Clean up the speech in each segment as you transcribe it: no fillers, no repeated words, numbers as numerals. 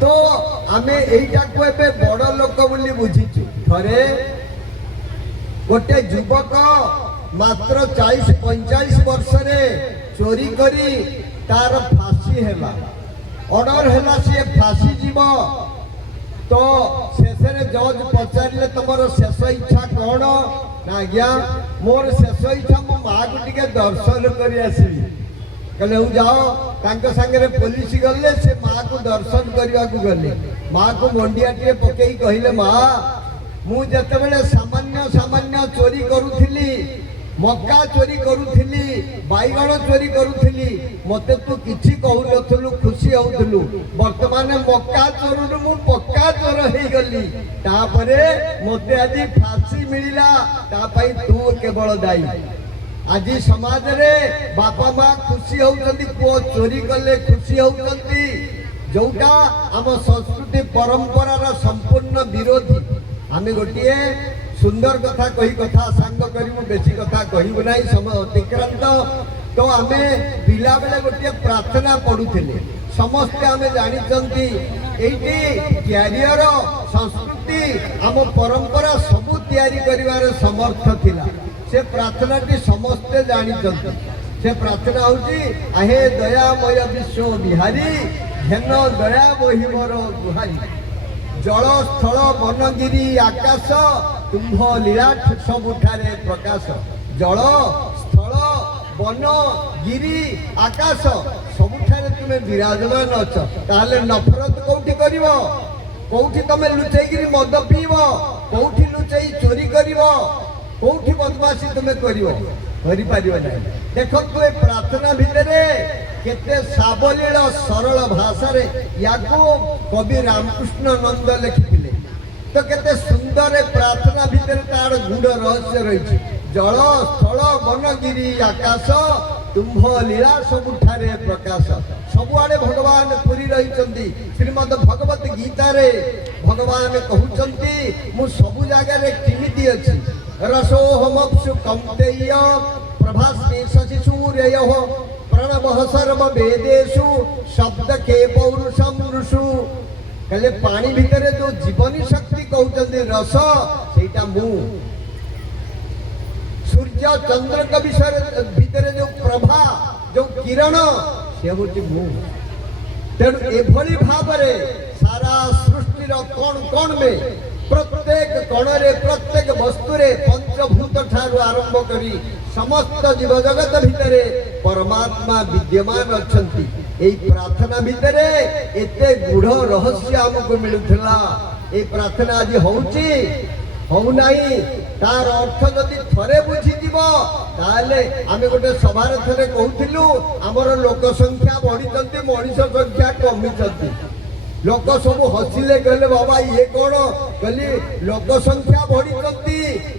तो आमे एइटा को एबे बड़ लोक बोली बुझिछु। थरे गोटे युवक मात्र 40-45 वर्ष रे चोरी करी तार फांसी हैला, ऑर्डर हैला, सी फांसी जीव। तो शेष जज पचारे तुम शेष इच्छा कौन ना? आज्ञा मोर शेष इच्छा मो माँ को टिके दर्शन कर आसबी। कहले हूँ जाओ तांको सांगे पुलिस गले, से माँ को दर्शन करने को गले। माँ को मंडिया टे पकई कहले माँ मु जेतेबेले सामान्य सामान्य चोरी करूथिली, मक्का चोरी करूथिली, बैगण चोरी करूथिली, मते तू किछि कहू नथलु, खुशी होउथलु। वर्तमान मक्का चोरु मु पक्का चोर हे गली, तापरे मते आज फांसी मिलिला, ता पई तू केवल दायी। आज समाज रे बापा माँ खुशी होउछंती, पुओ चोरी कले खुशी होउछंती, जोटा आम संस्कृति परंपरा रा संपूर्ण विरोधी। आमे गोटिए सुंदर कथा कही कथा सांग करू, बेसी कथा कहबू ना, समय अतिक्रांत। तो आमे पिला बेले गोटे प्रार्थना पढ़ुथिले, समस्ते आमे जानिचंती एइटी क्यारियर संस्कृति आम परंपरा सबू तैयारी करिवार समर्थ थिला। से प्रार्थनाटी समस्ते जानिचंती। से प्रार्थना होची आहे दयामय विश्व बिहारी, हेन दया बही मोर गुहारी। जल स्थल वनगिरी आकाश, तुम्भ लीलाठ सबुठारे प्रकाश। जल स्थल वन गिरी आकाश सबुठारे तुमे विराजमान अछ। ताले नफरत कौटी करिवो? कौटी तमे लुचैगिरी मद पीव? कौटी लुचै चोरी करिवो? कौटी बदमाशी तुमे करिवो? करि पारिबो नै। देखो तु ए प्रार्थना भितरे केते साबलील सरल भाषा रे याको कवि रामकृष्ण नंद लिखिथिले। तो केते सुंदर प्रार्थना भितर तार गुड़ रहस्य रही। जल स्थल वनगिरी आकाश, तुम्भ लीला सबुठारे प्रकाश। सबुआडे भगवान पूरी रही। श्रीमद भगवत गीता रे भगवान कहउचंती मु सबु जगह रे किमिति अछि। रसोहमप्सु कौन्तेय प्रभास्मि शशि सूर्ययोः, प्रणवः सर्व वेदेषु शब्द के पौरुषम ऋषु। कहले पानी भितर जो जीवनी शक्ति कहते रस सेटा मु। सूर्य चंद्र का विषय भितर जो प्रभा जो किरण से होची मु। तेणु एभली भावरे सारा सृष्टि कौन कौन में प्रत्येक कणरे प्रत्येक वस्तुरे पंचभूत ठारू आरंभ करी समस्त जीव जगत भितरे परमात्मा विद्यमान अछंती। एई प्रार्थना भितरे एते गुढ़ रहस्य हमको मिलुथला। ए प्रार्थना आज होउची होउ नाही, तार अर्थ जदि थरे बुझी जीवो ताले आमे गोटे सभार थरे कहूथिलु हमर लोक संख्या बढ़िचंती, मनीष संख्या कमिचंती। लोक सब हसिले, कहले बाबा ये कौन? कहली लोक संख्या बढ़ी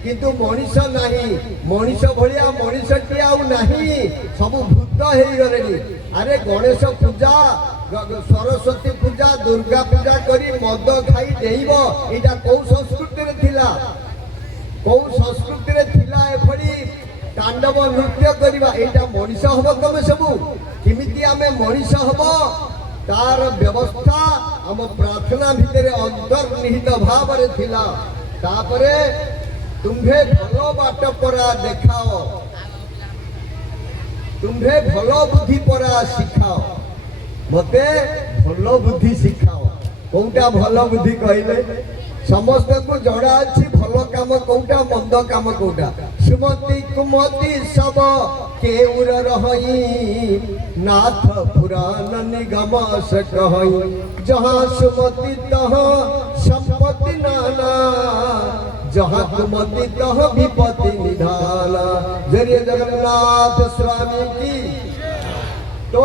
किंतु मनीष नहीं, मनीष भाया मनीषटी आउ नहीं, सब भूत हो गले। अरे गणेश पूजा, सरस्वती पूजा, दुर्गा पूजा करी मद खाई देव, एटा कौ संस्कृति रे थिला? कौ संस्कृति रे थिला एभली तांडव नृत्य करवा? एटा मनीष हब? तमे सबू किमिति आमे मनीष हब तार व्यवस्था हम प्रार्थना भितर अंतर्निहित भाव रे थिला। तापरे तुम्हे भलो बाट परा देखाओ, तुम्हे भलो बुद्धि परा शिखाओ, मते भलो बुद्धि शिखाओ। कोउटा भलो बुद्धि कहले? समस्त को जड़ा अच्छी भलो काम कोउटा, मंद काम कोउटा? सुमति कुमति सब केउर रही, नाथ पुराण निगम से कहई। जहाँ सुमति तह संपत्ति नाना, जहाँ कुमति तह विपत्ति निधाना। जय जगन्नाथ स्वामी की। तो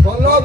भलो